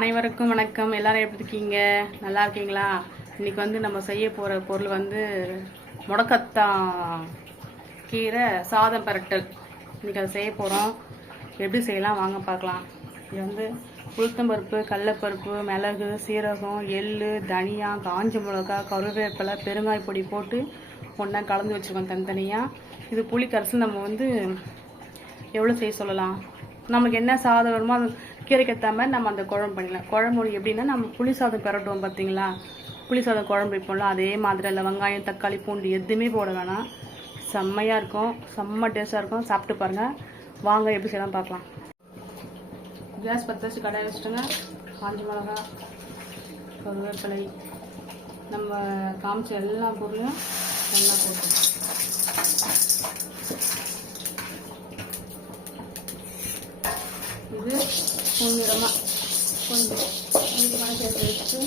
அனைவருக்கும் வணக்கம். எல்லாரும் எப்படி இருக்கீங்க? நல்லா இருக்கீங்களா? இன்னைக்கு வந்து நம்ம செய்ய போகிற பொருள் வந்து முடக்கத்தான் கீரை சாதம் பரட்டல். இன்னைக்கு அதை செய்ய போகிறோம். எப்படி செய்யலாம் வாங்க பார்க்கலாம். இது வந்து உளுத்தம்பருப்பு, கடலைப்பருப்பு, மிளகு, சீரகம், எள்ளு, தனியா, காஞ்ச மிளகா, கருவேப்பிலை, பெருங்காய பொடி போட்டு ஒன்றா கலந்து வச்சுருக்கோம் தனித்தனியாக. இது புளி கரைசல் நம்ம வந்து எவ்வளோ செய்ய சொல்லலாம். நமக்கு என்ன சாதம் வருமோ அது கீரைக்கு ஏற்ற மாதிரி நம்ம அந்த குழம்பு பண்ணிடலாம். குழம்பு எப்படின்னா நம்ம புளி சாதம் பரட்டுவோம் பார்த்தீங்களா, புளி சாதம் குழம்பு வைப்போம்ல, அதே மாதிரி இல்லை. வெங்காயம், தக்காளி, பூண்டு எதுவுமே போட வேணாம். செம்மையாக இருக்கும், செம்ம டேஸ்ட்டாக இருக்கும். சாப்பிட்டு பாருங்கள். வாங்க எப்படி செய்யலாம் பார்க்கலாம். கேஸ் பற்ற வச்சு கடாயை வச்சுட்டுங்க. காஞ்ச மிளகா, கருவேப்பிலை, நம்ம காமிச்ச எல்லா பொருளையும் நல்லா போட்டு இது பொன்னிறமாக கொஞ்சம் சேர்த்து வச்சு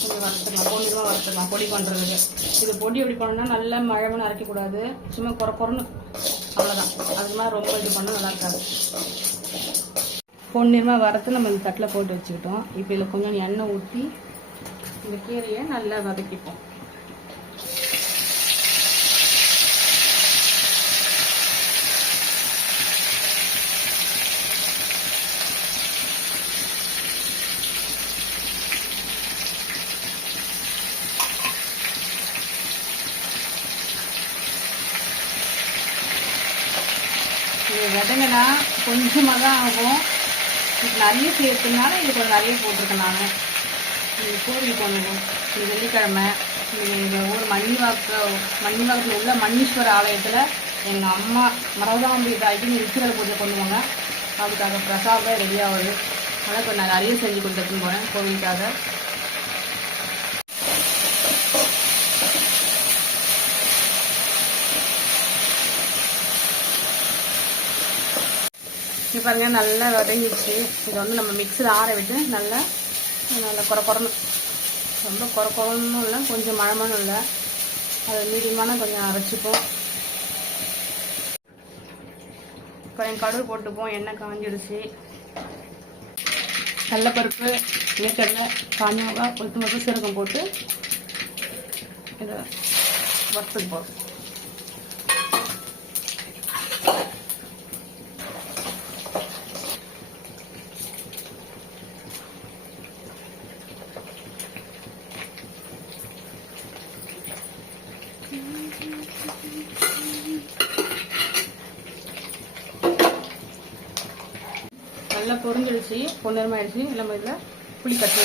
கொஞ்சம் வறுத்துக்கலாம். பொன்னிறமாக வறுத்துக்கலாம் பொடி பண்ணுறதுக்கு. இது பொடி எப்படி பண்ணணும்னா நல்லா மழைமனு அரைக்கக்கூடாது, சும்மா குறைன்னு அவ்வளோதான். அதுக்கு மாதிரி ரொம்ப இது பண்ணால் நல்லா இருக்காது. பொன்னிறமாக வறுத்து நம்ம இந்த தட்டில் போட்டு வச்சுக்கிட்டோம். இப்போ இதில் கொஞ்சம் எண்ணெய் ஊற்றி இந்த கீரையை நல்லா வதக்கிப்போம். இது விதைங்கன்னா கொஞ்சமாக தான் ஆகும். இது நிறைய சேர்த்துனால இது கொஞ்சம் நிறைய போட்டிருக்கேன் நான். இது கோவில் பண்ணுவோம். இது வெள்ளிக்கிழமை எங்கள் ஊர் மணிவாக்கத்தில் உள்ள மணீஸ்வர ஆலயத்தில் எங்கள் அம்மா மரதாம்பி தாய்க்கு விக்கிரக பூஜை பண்ணுவாங்க. அதுக்காக பிரசாதம் ரெடியாக வருது. அதனால் கொஞ்சம் நிறைய செஞ்சு கொடுத்துட்டு போகிறேன் கோவிலுக்காக. இப்போ பாருங்க நல்லா வதங்கிடுச்சு. இதை வந்து நம்ம மிக்ஸில் ஆற விட்டு நல்லா குறைன்னு, ரொம்ப குறைன்னு இல்லை, கொஞ்சம் மழமானும் இல்லை, அது மீடியமான கொஞ்சம் அரைச்சிப்போம். இப்போ என் கடுகு போட்டுப்போம். எண்ணெய் காஞ்சிடுச்சு. கடலைப்பருப்பு, வேர்க்கடலை, காஞ்ச மிளகா, உளுத்தம்பருப்பு, சீரகம் போட்டு இதை வறுத்துக்கு போகிறோம். நல்லா பொரிஞ்சிடுச்சு, பொன்னிறமாயிடுச்சு. நம்ம இதில் புளி கட்டி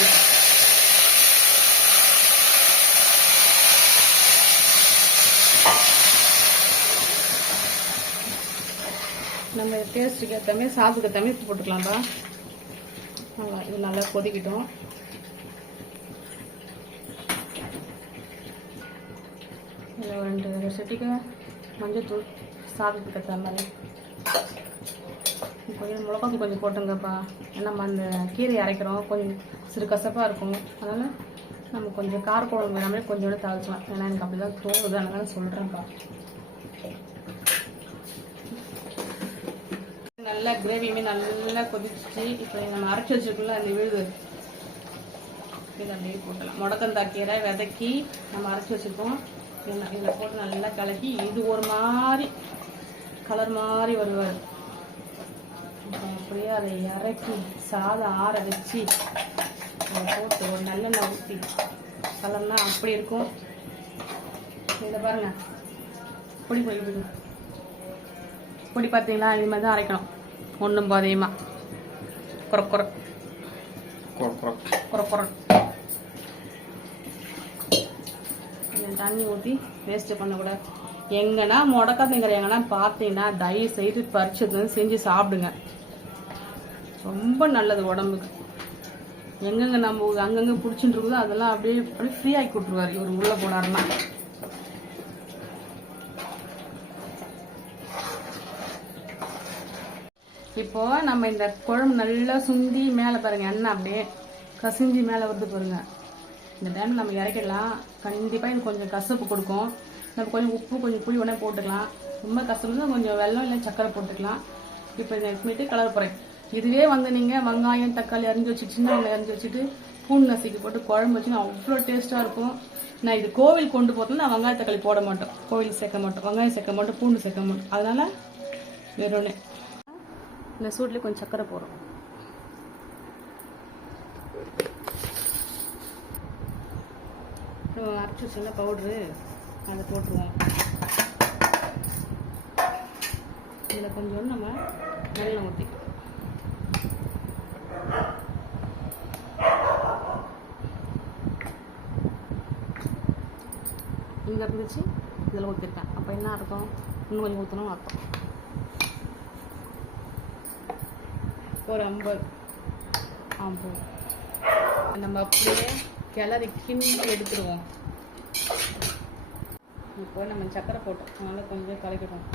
நம்ம டேஸ்ட்டுக்கு ஏற்ற மாதிரி சாதத்துக்கு ஏற்ற மாதிரி போட்டுக்கலாம்ப்பா. இது நல்லா கொதிக்கிட்டோம். இதில் ஒரு 2 சட்டிக்கு மஞ்சள்தூள், சாதத்துக்கு ஏற்ற மாதிரி கொஞ்சம் மிளகாத்தூள் கொஞ்சம் போட்டுங்கப்பா. ஏன்னா நம்ம அந்த கீரையை அரைக்கிறோம், கொஞ்சம் சிறு கசப்பாக இருக்கும். அதனால் நம்ம கொஞ்சம் காரக்குழம்பு வேணாமே கொஞ்சோட தாளிச்சலாம். ஏன்னா எனக்கு அப்படி தான் தோணுது, அதனால சொல்கிறேன்ப்பா. நல்லா கிரேவியுமே நல்லா கொதிச்சு இப்போ நம்ம அரைச்சி வச்சுருக்கோம்ல அந்த விழுது இதை அப்படியே போட்டலாம். முடக்கத்தான் கீரை விதக்கி நம்ம அரைச்சி வச்சுருக்கோம். இதில் போட்டு நல்லா கலக்கி இது ஒரு மாதிரி கலர் மாதிரி வருவார். அப்படியே அதை இறக்கி சாதம் ஆற வச்சு அதை போட்டு ஒரு நல்லெண்ணெய் ஊற்றி கலர்னா அப்படி இருக்கும். இதை பாருங்க, பொடி பார்த்தீங்களா, இது மாதிரி தான் அரைக்கணும். ஒன்றும் பாதையுமா குறை தண்ணி ஊற்றி வேஸ்ட்டு பண்ணக்கூடாது. எங்கன்னா முடக்காதீங்கிற எங்கன்னா பார்த்தீங்கன்னா தயவு செய்து பறிச்சது செஞ்சு சாப்பிடுங்க. ரொம்ப நல்லது உடம்புக்கு. எங்கெங்க நம்ம அங்கங்கே பிடிச்சிட்டு இருக்குதோ அதெல்லாம் அப்படியே ஃப்ரீ ஆக்கி விட்டுருவார் இவர் உள்ள போனாருன்னா. இப்போ நம்ம இந்த குழம்பு நல்லா சுண்டி மேலே பாருங்க, எண்ணெய் அப்படியே கசிஞ்சி மேலே வந்து பாருங்க. இந்த டைம் நம்ம இறக்கிடலாம். கண்டிப்பாக இது கொஞ்சம் கசப்பு கொடுக்கும். நம்ம கொஞ்சம் உப்பு, கொஞ்சம் புளி உடனே போட்டுக்கலாம். ரொம்ப கசப்புனா கொஞ்சம் வெல்லம் இல்லை சக்கரை போட்டுக்கலாம். இப்போ இதை எடுத்துட்டு கலர் போகிறேன். இதுவே வந்து நீங்கள் வெங்காயம் தக்காளி அரிஞ்சு வச்சுட்டு சின்ன வெங்காயம் அரிஞ்சு வச்சுட்டு பூண்டு நசுக்கி போட்டு குழம்பு வச்சுன்னா அவ்வளோ டேஸ்ட்டாக இருக்கும். நான் இது கோவில் கொண்டு போகிறதுனா நான் வெங்காய தக்காளி போட மாட்டோம், கோவில் சேர்க்க மாட்டோம், வெங்காயம் சேர்க்க மாட்டோம், பூண்டு சேர்க்க மாட்டோம். அதனால் வெறும் இந்த சூட்லேயே கொஞ்சம் சக்கரை போடுறோம். அரைச்சி வச்சுருந்தா பவுட்ரு அதை போட்டுருவோம். இதில் கொஞ்சம் நம்ம நல்லெண்ணெய் ஊற்றிக்கலாம். இங்கே பிடிச்சி இதில் ஊற்றிருக்கேன். அப்போ என்ன அர்த்தம்? இன்னும் கொஞ்சம் ஊற்றணும்னு அர்த்தம். ஒரு 50 நம்ம அப்படியே கிளறி கிண்டி எடுத்துருவோம். இப்போ நம்ம சக்கரை போட்டோம், அதனால் கொஞ்சம் கலக்கிடுவோம்.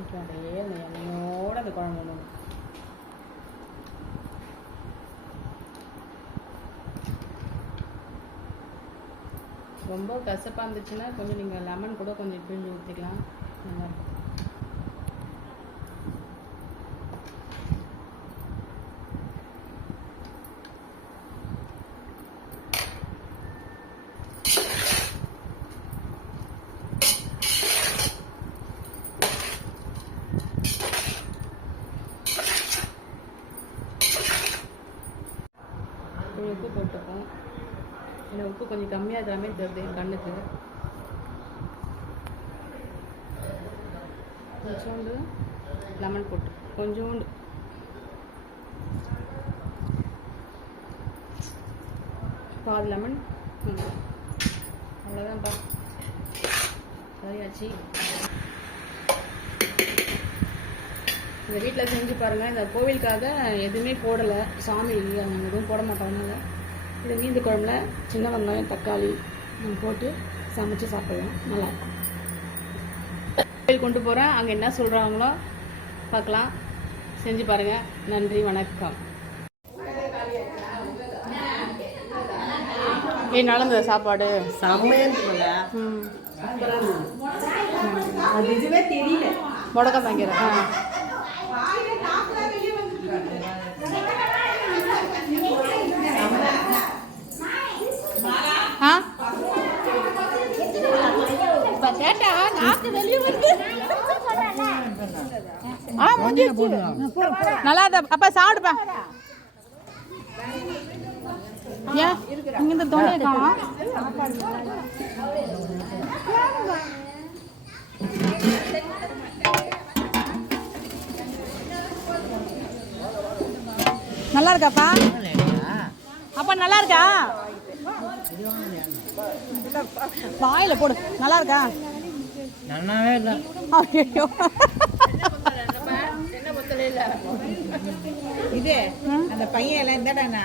இப்போ அப்படியே அந்த எண்ணெயோடு அந்த குழம்பு ஒன்று ரொம்ப கசப்பாக இருந்துச்சுன்னா கொஞ்சம் நீங்கள் லெமன் கூட கொஞ்சம் பிழிஞ்சு ஊற்றிக்கலாம், நல்லாயிருக்கும். உப்பு போட்டுப்போம். ஏன்னா உப்பு கொஞ்சம் கம்மியாக இருக்கிற மாதிரி தருது கண்ணுக்கு. கொஞ்சோண்டு லெமன் போட்டு கொஞ்சோண்டு பால் லெமன், அவ்வளோதான்ப்பா, சரியாச்சு. இந்த வீட்டில் செஞ்சு பாருங்கள். இந்த கோவிலுக்காக எதுவுமே போடலை, சாமி அவங்க எதுவும் போட மாட்டாங்கனால இது மீந்து குழம்புல சின்ன வெங்காயம் தக்காளி போட்டு சமைச்சு சாப்பிடுவோம், நல்லாயிருக்கும். கோவில் கொண்டு போகிறேன், அங்கே என்ன சொல்கிறாங்களோ பார்க்கலாம், செஞ்சு பாருங்கள். நன்றி, வணக்கம். நடந்தது சாப்பாடு முடக்க வாங்கிறேன். நல்லா அப்பா சாப்பிடுப்பா. ஏன் இங்க தோணி நல்லா இருக்காப்பா? அப்பா நல்லா இருக்கா? வாயில போடு. நல்லா இருக்கா? நல்லாவே இல்லை. ஐயோ இது அந்த பையன் எல்லாம் இருந்தாடா